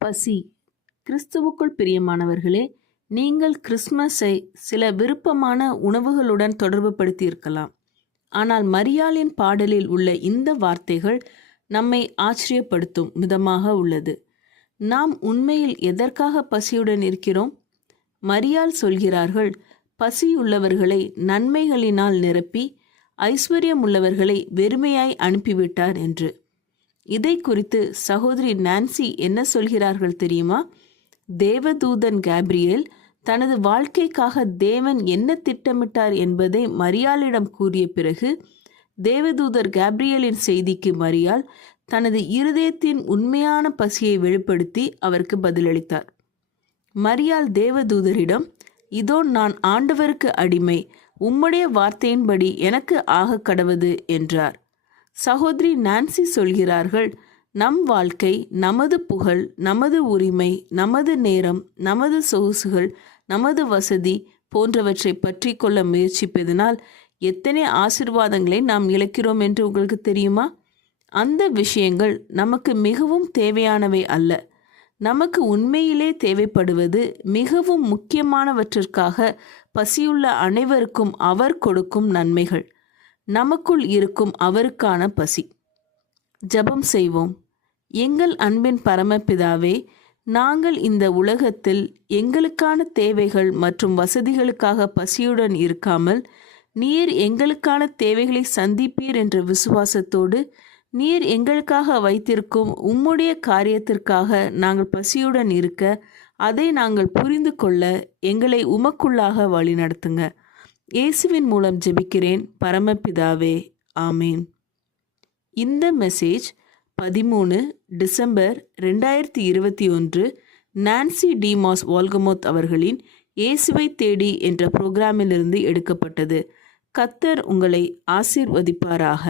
பசி. கிறிஸ்துவுக்குள் பிரியமானவர்களே, நீங்கள் கிறிஸ்மஸை சில விருப்பமான உணவுகளுடன் தொடர்பு படுத்தியிருக்கலாம். ஆனால் மரியாளின் பாடலில் உள்ள இந்த வார்த்தைகள் நம்மை ஆச்சரியப்படுத்தும் விதமாக உள்ளது. நாம் உண்மையில் எதற்காக பசியுடன் இருக்கிறோம்? மரியாள் சொல்கிறார்கள், பசியுள்ளவர்களை நன்மைகளினால் நிரப்பி ஐஸ்வர்யம் உள்ளவர்களை வெறுமையாய் அனுப்பிவிட்டார் என்று. இதை குறித்து சகோதரி நான்சி என்ன சொல்கிறார்கள் தெரியுமா? தேவதூதன் கேப்ரியேல் தனது வாழ்க்கைக்காக தேவன் என்ன திட்டமிட்டார் என்பதை மரியாளிடம் கூறிய பிறகு தேவதூதர் கேப்ரியேலின் செய்திக்கு மரியாள் தனது இருதயத்தின் உண்மையான பசியை வெளிப்படுத்தி அவருக்கு பதிலளித்தார். மரியாள் தேவதூதரிடம், இதோ நான் ஆண்டவருக்கு அடிமை, உம்முடைய வார்த்தையின்படி எனக்கு ஆக கடவது என்றார். சகோதரி நான்சி சொல்கிறார்கள், நம் வாழ்க்கை, நமது புகழ், நமது உரிமை, நமது நேரம், நமது சொகுசுகள், நமது வசதி போன்றவற்றை பற்றி கொள்ள முயற்சிப்பதனால் எத்தனை ஆசீர்வாதங்களை நாம் இழக்கிறோம் என்று உங்களுக்கு தெரியுமா? அந்த விஷயங்கள் நமக்கு மிகவும் தேவையானவை அல்ல. நமக்கு உண்மையிலே தேவைப்படுவது மிகவும் முக்கியமானவற்றிற்காக பசியுள்ள அனைவருக்கும் அவர் கொடுக்கும் நன்மைகள், நமக்குள் இருக்கும் அவருக்கான பசி. ஜெபம் செய்வோம். எங்கள் அன்பின் பரமபிதாவே, நாங்கள் இந்த உலகத்தில் எங்களுக்கான தேவைகள் மற்றும் வசதிகளுக்காக பசியுடன் இருக்காமல், நீர் எங்களுக்கான தேவைகளை சந்திப்பீர் என்ற விசுவாசத்தோடு நீர் எங்களுக்காக வைத்திருக்கும் உம்முடைய காரியத்திற்காக நாங்கள் பசியுடன் இருக்க, அதை நாங்கள் புரிந்து கொள்ள எங்களை உமக்குள்ளாக வழிநடத்துங்க. இயேசுவின் மூலம் ஜெபிக்கிறேன் பரமபிதாவே, ஆமேன். இந்த மெசேஜ் 13 டிசம்பர் 2021 நான்சி டிமாஸ் வால்கமோத் அவர்களின் இயேசுவை தேடி என்ற புரோகிராமிலிருந்து எடுக்கப்பட்டது. கர்த்தர் உங்களை ஆசீர்வதிப்பாராக.